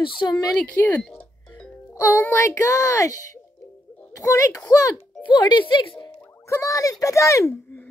There's so many cute. Oh my gosh! 20 o'clock, 46. Come on, it's bedtime.